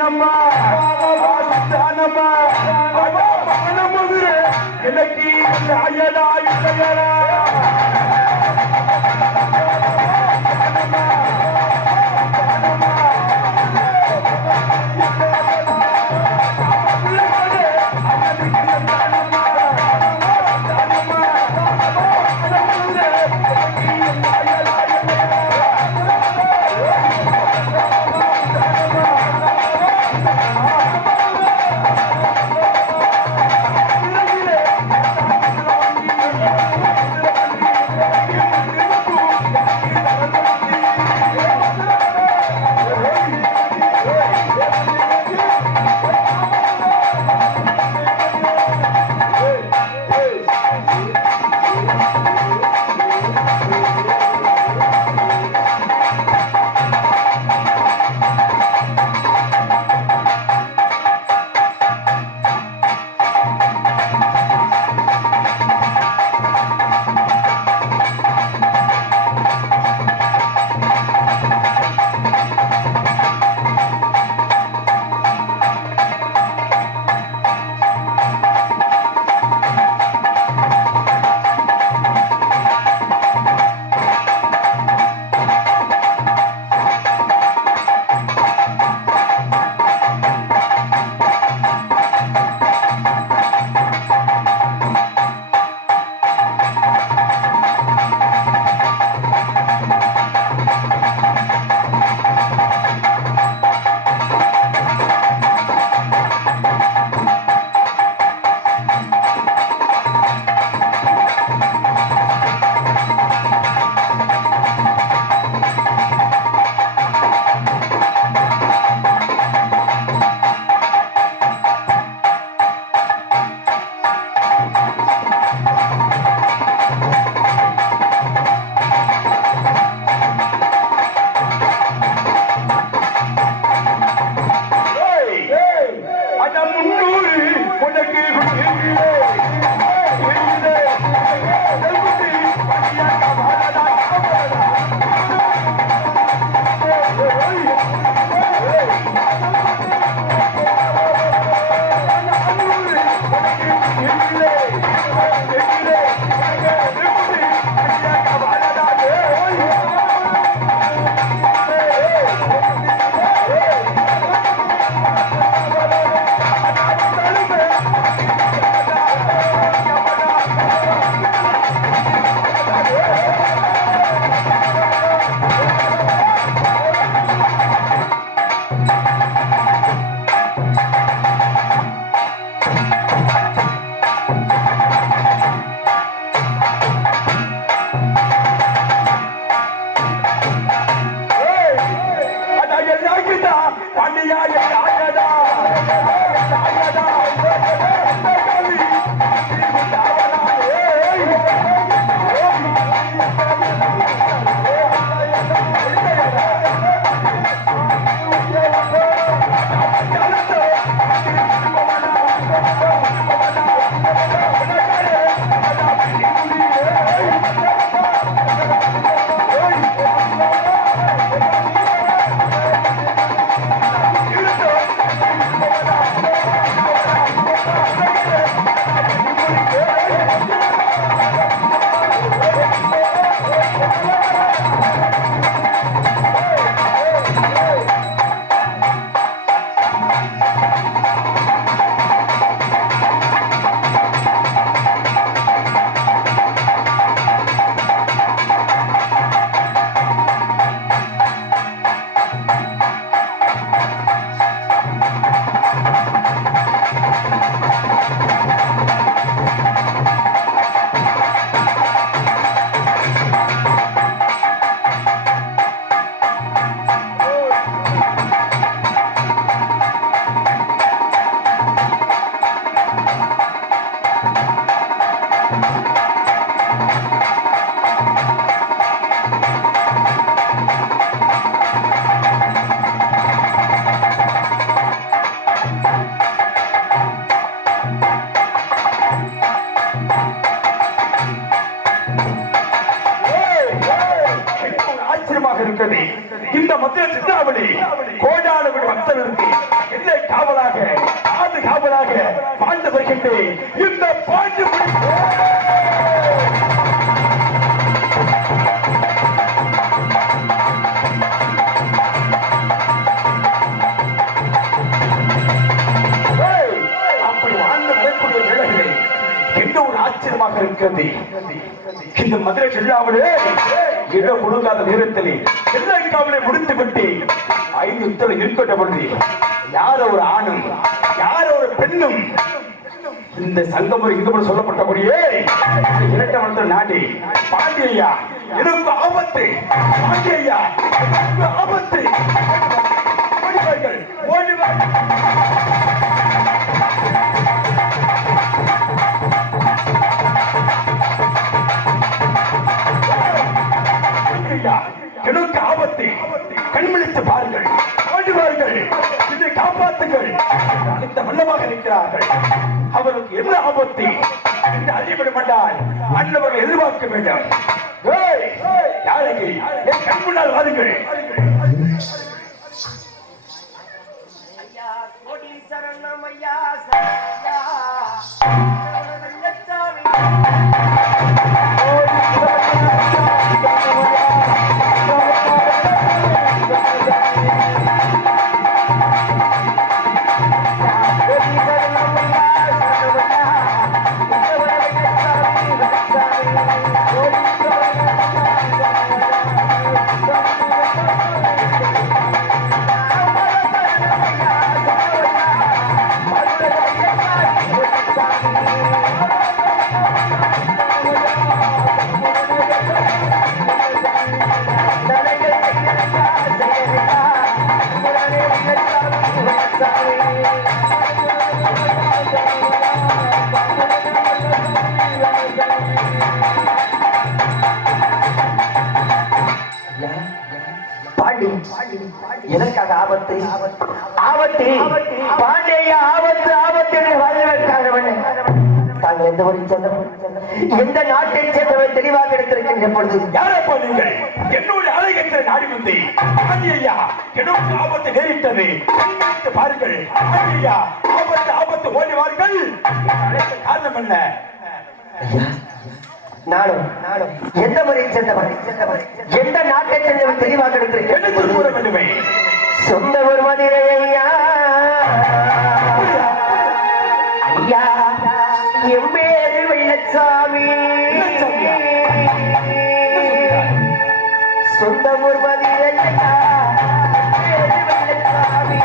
தானம்மா தானம்மா மனமுதிரே எனக்கு அயலா இல்லையலா இருக்கிறது. இந்த மதுரை ஜில்லாவிலே இடம் கொடுக்காத நேரத்திலே எல்லாம் காவலை முடித்து விட்டு 5 உத்தரவு இருக்கின்ற பொழுது யாரோ ஒரு ஆணும் யாரோ ஒரு பெண்ணும் இந்த சங்கமுறை இங்கு சொல்லப்பட்டபடியே இரண்டாம் இடத்துல நாடி பாண்டியா எனக்கு ஆபத்து, பாண்டியா ஆபத்து, ஓடிவார்கள் ஓடிவார்கள். எனக்கு ஆபத்து, கண்விழித்து பாருங்கள், ஓடுவார்கள், இதை காப்பாற்றுங்கள். அனைத்த வல்லமாக இருக்கிறார்கள். அவருக்கு என்ன ஆபத்து என்று அறியப்பட மாட்டால் மன்னவர்கள் எதிர்பார்க்க வேண்டும். யாருக்கு என் கண் முன்னால் வாருங்கள். எதற்காக ஆபத்து? ஆபத்து பாண்டிய ஆபத்து ஆபத்து என்று வாழ்வதற்காக தாங்கள் எந்த ஊரை சேர்ந்தவர், எந்த நாட்டை சேர்ந்தவர் தெளிவாக எடுத்திருக்கின்ற பொழுது யாரப்பா நீங்கள்? என்னுடைய ஆலயத்தில் நாடி வந்து பாண்டியா எனக்கு ஆபத்து நேரிட்டது பாருங்கள். பாண்டியா ஆபத்து ஆபத்து ஓடிவார்கள். காரணம் என்ன? நானும் எந்த முறையை சேர்ந்தவர், எந்த நாட்டை சேர்ந்தவர் தெளிவாக எடுத்திருக்கிறேன் கூற வேண்டுமே. சொந்த ஒரு மதுரை ஐயா ஐயா எம்பேரு வெள்ளச்சாமி, சொந்த ஒரு மதுரை ஐயா வெள்ளச்சாமி.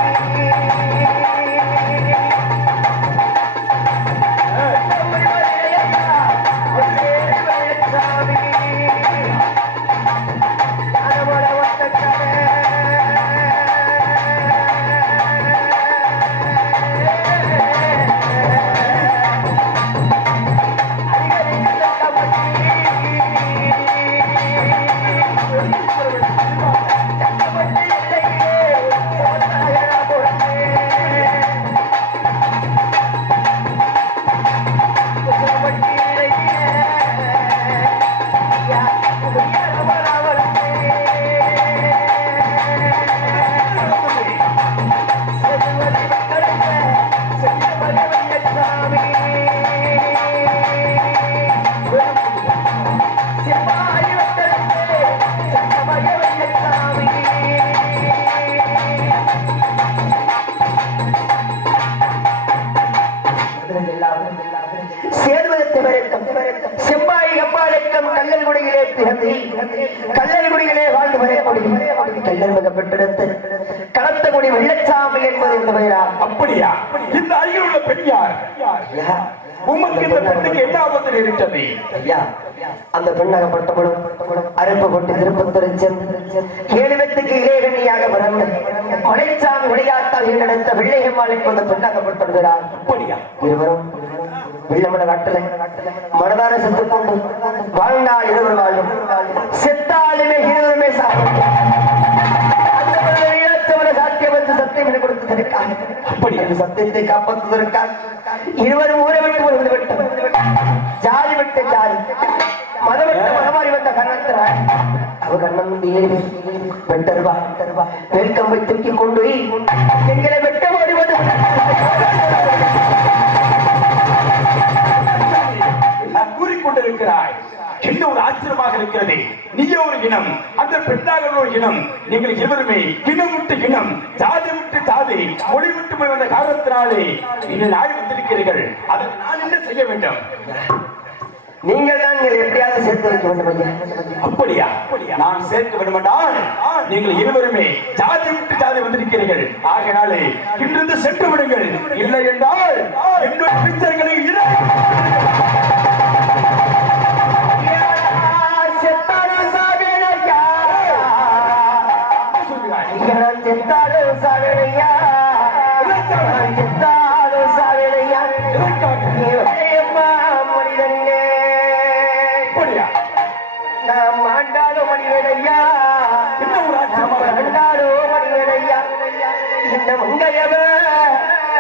செம்பாய் அம்பாளைக்கம் கல்லல்குடியிலே பிறந்து கல்லல்குடியிலே வாழ்ந்து வரக்கூடிய கல்லல் மிக பெற்றெடுத்து களத்தகுடி வெள்ளச்சாமி என்பது இந்த பெயரா? அப்படியா? இந்த அருகில் உள்ள பெண் யார்? உமக்கு இந்த பெண்ணுக்கு என்ன ஆபத்து நேரிட்டது? அந்த பெண்ணாகப்பட்டவளும் அருப்பு கொண்டு திருப்பத்திருச்சன் 7 பேத்துக்கு இளையகண்ணியாக பிறந்து மலைச்சாமி விளையாட்டால் ஈடெடுத்த வெள்ளையம்மாள் என்பது பெண்ணாகப்பட்டிருக்கிறார். அப்படியா? இருவரும் வெள்ளமட காட்டல மனதார செத்து கொண்டு வாழ்ந்தால் இருவர் வாழும், செத்தாலுமே இருவருமே சாப்பிடும். சத்தியம் கொடுத்ததற்காக அப்படி அந்த சத்தியத்தை காப்பாற்றுவதற்காக இருவரும் ஊரை விட்டு வருவது விட்டு ஜாதி விட்டு ஜாதி மதம் விட்டு மதமாறி வந்த காரணத்தினால் அவ கண்ணன் வெட்டருவா வேல்கம்பை தூக்கி கொண்டு எங்களை வெட்ட வருவது கூறிக்கொண்டிருக்கிறாய். என்ன ஒரு ஆச்சரியமாக இருக்கிறது. நீயே ஒரு இனம், அந்த பெண்ணாக ஒரு இனம். நீங்கள் இருவருமே இனம் விட்டு இனம், ஜாதி விட்டு ஜாதி, மொழி விட்டு போய் வந்த காரணத்தினாலே இந்த நாள் வந்திருக்கிறீர்கள். அதற்கு நான் என்ன செய்ய வேண்டும்? நீங்கள் தான் நீங்கள் எப்படியாவது சேர்த்து வைக்க வேண்டும் ஐயா. அப்படியா? நான் சேர்க்க வேண்டுமென்றால் நீங்கள் இருவருமே ஜாதி விட்டு ஜாதி வந்திருக்கிறீர்கள். ஆகையாலே இன்றிருந்து சென்று விடுங்கள். இல்லை என்றால் என்னுடைய பிச்சைகளை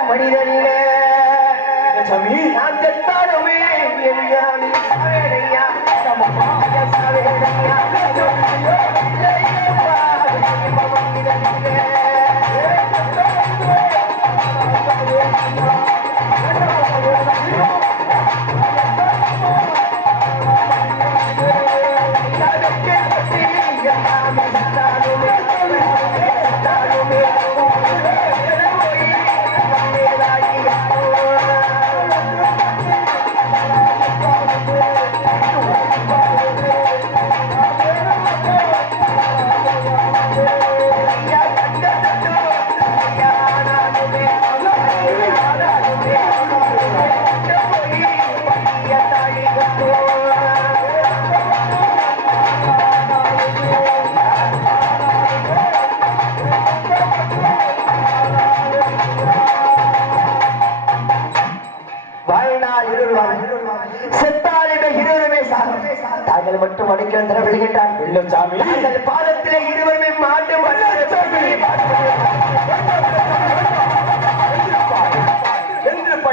மனிதனே சாமி நான் செத்தாலுமே என் சாவேனையா சாவேனையா தாங்கள் மட்டும் அடைக்க தர விழுகின்றார். வெள்ளச்சாமி தங்கள் பாதத்திலே இருவருமே மாட்டு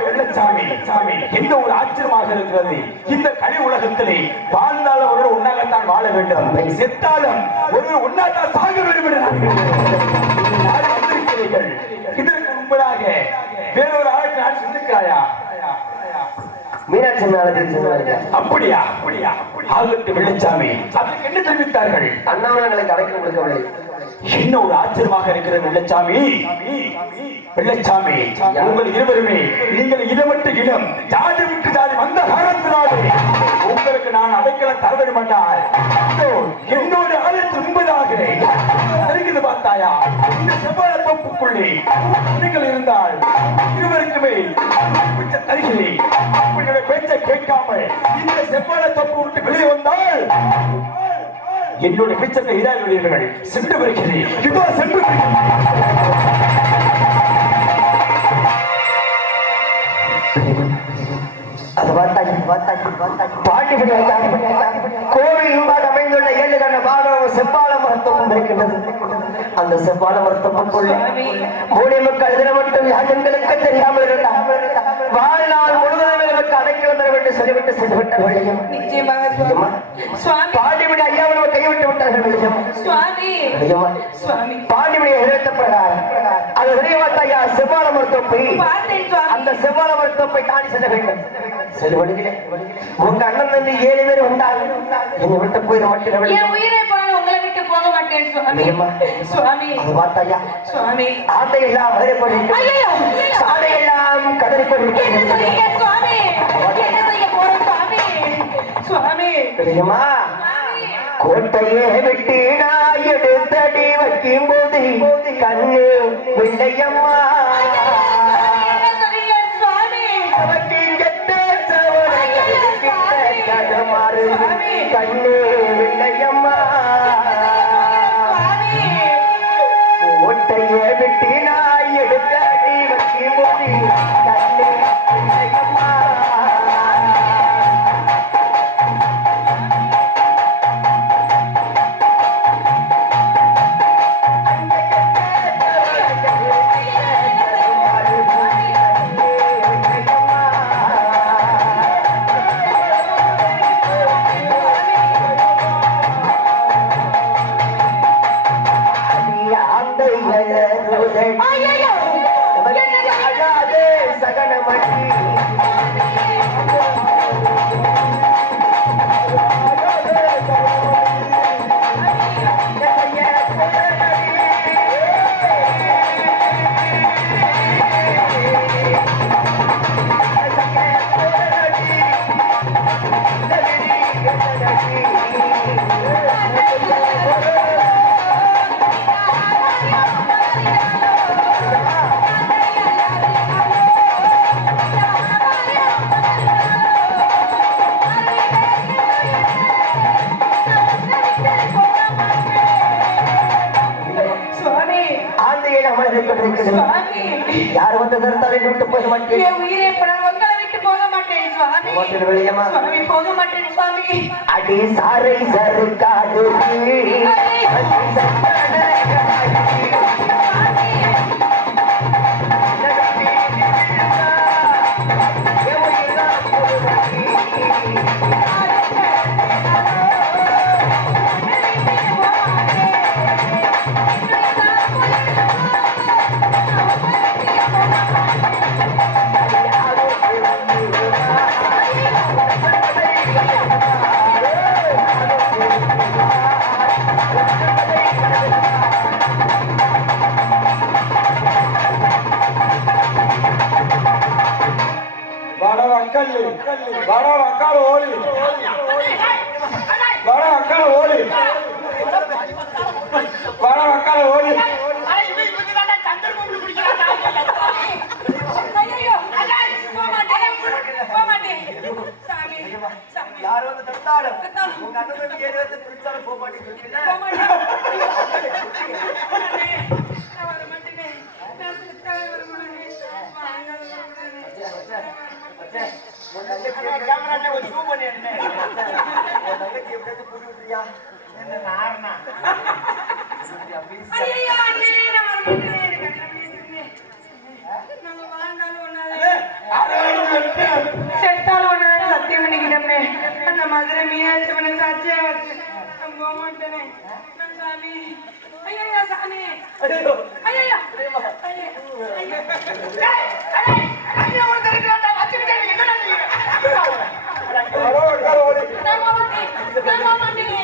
வெள்ளச்சாமி சாமி என்ன ஒரு ஆச்சரியமாக இருக்கிறது. இந்த கலி உலகத்திலே வாழ்ந்தாலும் ஒருவர் ஒன்னாகத்தான் வாழ வேண்டும், செத்தாலும் ஒருவர் ஒன்னாகத்தான் சாக வேண்டும் என்று வந்திருக்கிறீர்கள். இதற்கு முன்பதாக வேறொரு ஆளுக்கு நான் சிந்திக்கிறாயா? மீனாட்சி அப்படியா? ஆகட்டு வெள்ளச்சாமி அதற்கு என்ன தெரிவித்தார்கள்? அண்ணாமலை கடைக்கு கொடுக்கவில்லை. என்ன ஒரு ஆச்சரியமாக இருக்கிறது வெள்ளச்சாமி. வெள்ளச்சாமி உங்கள் இருவருமே நீங்கள் இடமட்டு இடம் ஜாதி விட்டு ஜாதி வந்த காரணத்தினாலே உங்களுக்கு நான் அடைக்கலம் தர வேண்டும் என்றால் என்னோட ஆளுக்கு முன்பதாக தெரிகிறது பார்த்தாயா? இந்த செவ்வாழ தோப்புக்குள்ளே நீங்கள் இருந்தால் இருவருக்குமே தருகிறேன். அப்படியுடைய பேச்சை கேட்காமல் இந்த செவ்வாழ தோப்பு விட்டு வெளியே வந்தால் என்னுடைய பிச்சத்தை இதாகிறீர்கள். சென்று வருகிறேன். இதோ சென்று கோவில் அமைந்துள்ள 7 கண்ண பாகம் செவ்வாழ மருத்துவம் இருக்கின்றது. அந்த செவ்வாழ மருத்துவக்குள்ள மூடி மக்கள் தினம் மட்டும் யாருக்கு தெரியாமல் இருந்தார். வாழ்நாள் முழுவதும் எனக்கு அடைக்கலம் தர வேண்டும் சொல்லிவிட்டு சென்று விட்டார்கள். பாண்டிவிட ஐயாவை கைவிட்டு விட்டார்கள். பாண்டிவிடைய எழுத்த பிரகாரம் அது விரைவாத்த ஐயா செவ்வாழ மருத்துவப்பை அந்த செவ்வாழ மருத்துவப்பை தாண்டி செல்ல வேண்டும். செல்வழிகளே உங்க அண்ணன் தம்பி 7 பேர் வந்தால் என்னை விட்டு போயிட மாட்டேன். உயிரை போல உங்களை விட்டு போக மாட்டேன் சுவாமி. அது பார்த்தாயா சுவாமி ஆட்டையெல்லாம் மதுரை போட்டு சாடையெல்லாம் கடலை போட்டு சுவாமி என்ன செய்ய போறோம் சுவாமி? சுவாமி தெரியுமா கோட்டையே விட்டு நான் எடுத்தடி வைக்கும் போது கண்ணு வெள்ளையம்மா கண்ணு வெள்ளையம்மா கோட்டையே விட்டு நான் எடுத்தடி வைக்கும் போது கண்ணு வெள்ளையம்மா யார் வந்து தடுத்தாலும் என்னை விட்டு போக மாட்டேன். என் உயிரை இப்ப நான் உங்களை விட்டு போக மாட்டேன் சுவாமி. போகமாட்டேன் வெளியம்மா. சுவாமி போக மாட்டேன் சுவாமி. அடி சாரை சருக்காடு ஐயையோ, போக மாட்டேன், போக மாட்டேன். சாமி, சாமி. யார் வந்து தடுத்தாலும் தடுத்தாலும். உங்க அண்ணன் தம்பி ஏறி வந்து பிடிச்சாலும் போக மாட்டேன்னு சொல்றீங்க. போக மாட்டேன். நான் வர மாட்டேனே. நான் செத்தாலும் வர மாட்டேனே. வாங்க, வர மாட்டேனே. உன் தங்கச்சி கேமராட்ட ஒரு ஜூம் பண்ணி எடுத்தேன். உன் தங்கச்சி எப்படியாச்சும் புடி விட்டுறியா? என்ன நாரணா? ஐயையோ, அண்ணே, நான் வர மாட்டேனே. எனக்கு அண்ணே. நம்ம வாழ்ந்தாலும் ஒண்ணாதே. செத்தாலும் ஒண்ணாதே சத்தியம் பண்ணிக்கிட்டோம்னே. அந்த மதுரை மீனாட்சி சாட்சியா வச்சு நான் போக மாட்டேனே. நான் சாமி. ஐயையோ, சாமி. ஐயையோ. ஐயையோ. நான் போக மாட்டேன். நான் போக மாட்டேனே. நான் போக மாட்டேன். ஐயையோ, நான் போக மாட்டேன்.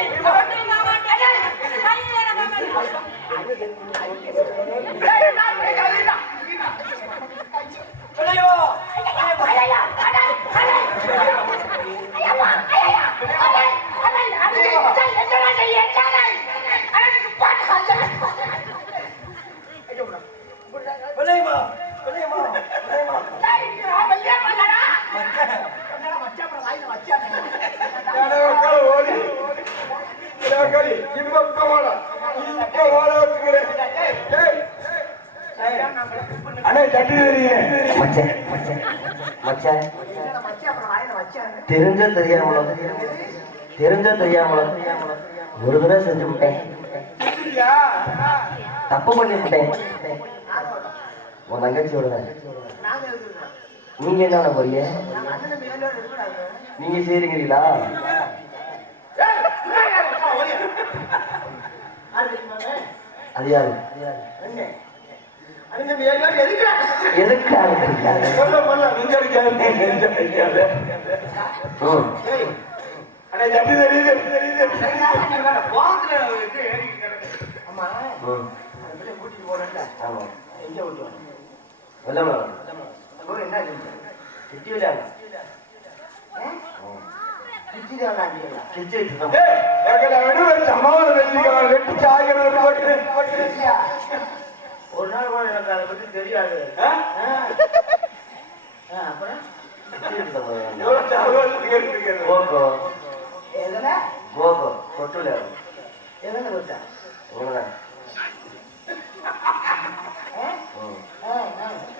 தெரிஞ்ச தெரியாமல ஒரு தடவை செஞ்சு விட்டேன், தப்பு பண்ணி விட்டேன். உன் தங்கச்சியோட நீங்க என்ன போறீங்க? நீங்க செய்றீங்களா? அது யாரு? எதுக்கு ஒரு நாள் கூட எனக்கு அதை பத்தி தெரியாது.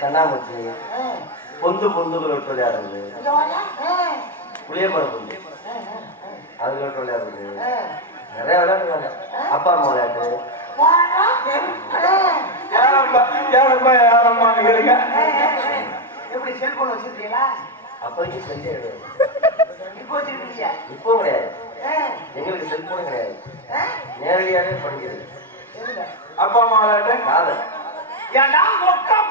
கண்ணாமூச்சி பொந்து பொந்துகள் விட்டு விளையாடுறது, புளியமரம் பொந்து அது விட்டு விளையாடுறது, நிறைய விளையாடுறாங்க. அப்பா அம்மா விளையாட்டு எப்படி செல்போன் வச்சிருக்கீங்களா? அப்போதைக்கு செஞ்சே கிடையாது. இப்போ வச்சிருக்கீங்க? இப்போ கிடையாது. எங்களுக்கு செல்போன் கிடையாது. நேரடியாகவே படிக்கிறது. அப்பா அம்மா விளையாட்டு காதல். ஏண்டா மொக்கம்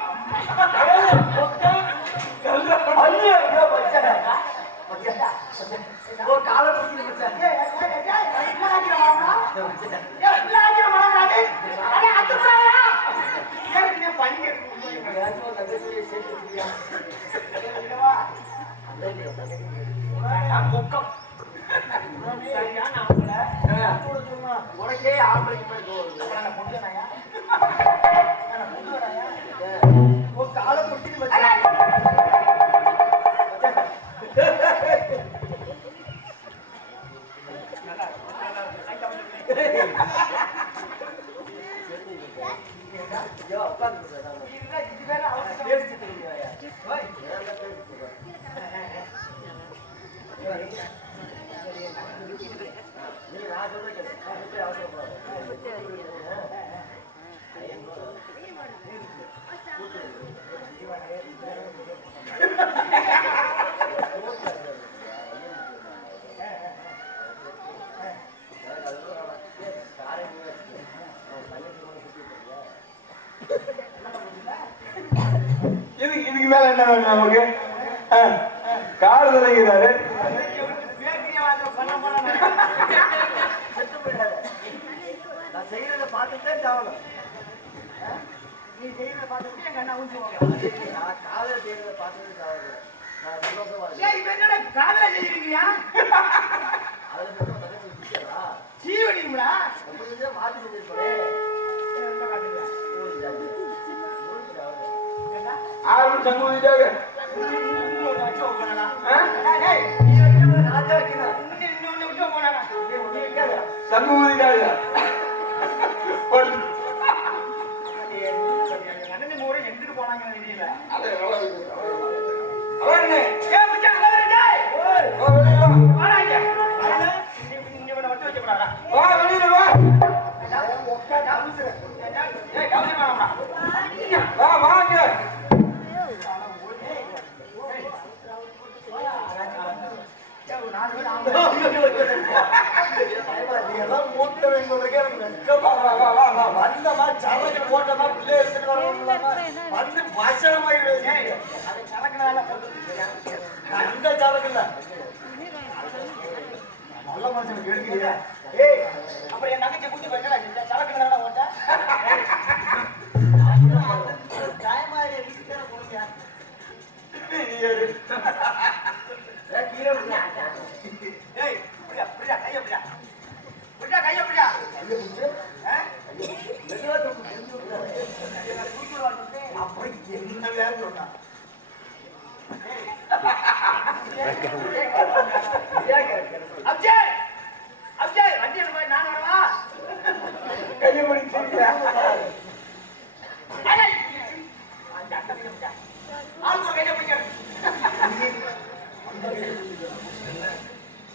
ஒரு காலை உனக்கே ஆம்பளைக்கு காலை முடிச்சுட்டு வச்சு இதுக்கு மேல என்ன வேணும் நமக்கு? கார் தலைங்கிறாரு. நான் செய்யறத பார்த்துட்டே சாவணும். நீ செய்யறத பார்த்துட்டு எங்க அண்ணா ஊஞ்சுவாங்க. நான் காதல செய்யறத பார்த்துட்டு சாவணும். நான் சந்தோஷமா இருக்கேன். ஏய் இவன் என்னடா காதல செய்யறீங்கயா? அதுல மட்டும் தங்கச்சி பிடிச்சதா? சீவடிங்களா? அப்படியே மாத்தி செஞ்சிருப்பாரு. என்ன காட்டுங்க? ஆறு சங்கூதிட்டாங்க. இன்னொரு அச்சோ போறடா. ஏய் நீ வைக்கற ராஜா வைக்கற. இன்னொன்னு விட்டு போறடா. நீ வைக்காத. சங்கூதிட்டாங்க. அண்ணன் மூரை எந்திட்டு போனாங்கன்னு தெரியல. அது அவனே ஏ மச்சான் அவரே டேய். ஓய் வாடாங்க. நீ இவனை வச்சு வச்சு போறாடா. வா வெளியில வா. ஏய் கவுசி மாமா. வா வாங்க. நல்ல மனுஷனுக்கு எடுக்கிறியா? ஏய் அப்புறம் என் நகைச்சு கூட்டி போய் என்னடா சரக்கு நேரம் ஓட்ட தாயமாரி எடுத்துட்டே போறியா? கீழே விடுடா. ஏய் புடியா புடியா கைய புடியா. புடியா கைய புடியா. கைய புடிச்சு மெதுவா தூக்கு. அப்படி என்ன வேற சொன்னா? அப்ஜய் அப்ஜய் வண்டி எடுத்து போய் நான் வரவா? கையை பிடிச்சிருக்க. ஏய் அந்த கைய புடியா. ஆளுக்கு கைய புடிங்க.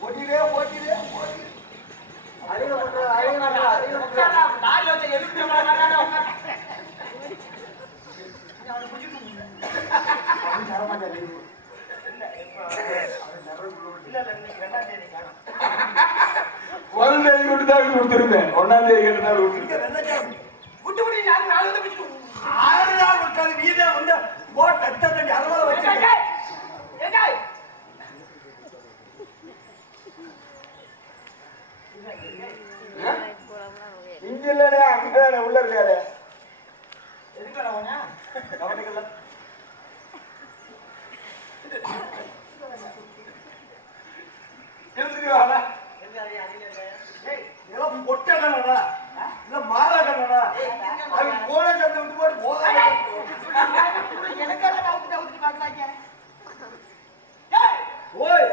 ஓடிவே ஓடிவே ஓடி. அடிங்க போடு அடிங்க போடு. நாலு வச்ச எதுக்கு மாட்டானே உட்கார். நீ அவனை புடிச்சிட்டு அவன் தர மாட்டான். இல்ல இல்ல இன்னைக்கு 2ஆம் தேதி காணும். 1 தேதி விட்டு தான் கொடுத்துருப்பேன். 1ஆம் தேதி கேட்டு தான் கொடுத்துருப்பேன். விட்டு விட்டு நான் 4 வந்து பிடிச்சு 6 நாள் விட்டாலும் வீதே வந்து போட் தட்டி 60 வச்சிருக்கேன். ஏய் இங்க இல்லனே அங்க உள்ள இருக்காரு. எதுக்கு வரவனா? கவனிக்கல. எழுந்துருவாடா. ஏய் இதெல்லாம் பொட்டை கண்ணடா. இல்ல மாலை கண்ணடா. அது போன சண்டை விட்டு போட்டு போகாத. எனக்காக அவுத்து அவுத்து பார்க்கலாங்க. ஏய் ஓய்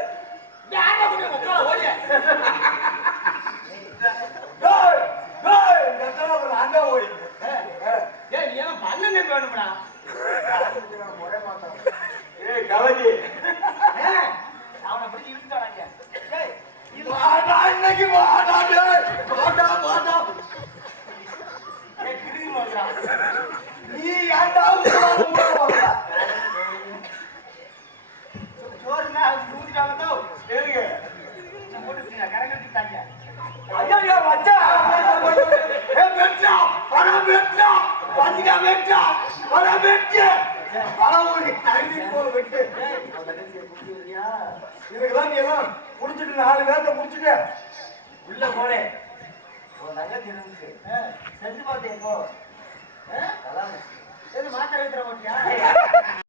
யாரா கூட உட்கார ஓடியா. டேய் டேய் கத்தற ஒரு ஆண்டா ஓடி. ஏய் நீ எல்லாம் பண்ணனே வேணும்டா. ஒரே மாட்டான். ஏய் கலகி. அவனை பிடிச்சி இழுத்துறாங்க. ஏய் இது வாடா இன்னைக்கு வாடா டேய். வாடா வாடா. ஏய் கிடுங்கி மாட்டா. நீ ஏன்டா ஊறா? சோறுனா அது ஊத்திட்டாங்க தோ. ஏறுங்க. நான் போட்டுட்டீங்க கரங்கட்டிட்டாங்க. ஐயோ மச்சான். ஏய் வெட்டா. அட வெட்டா. பாத்தியா வெட்டா. அட வெட்டு. பாவுடி ஐடி போல வெட்டு. ஏய் அந்த கடைசியை புடிச்சு வரியா? இதுக்கெல்லாம் நீ எல்லாம் புடிச்சிட்டு 4 பேர்த்த புடிச்சிட்டு உள்ள போறே. ஒரு நல்ல தெரிஞ்சு. செஞ்சு பார்த்தே இப்போ. அதான். ஏது மாத்திரை எடுத்துற மாட்டியா?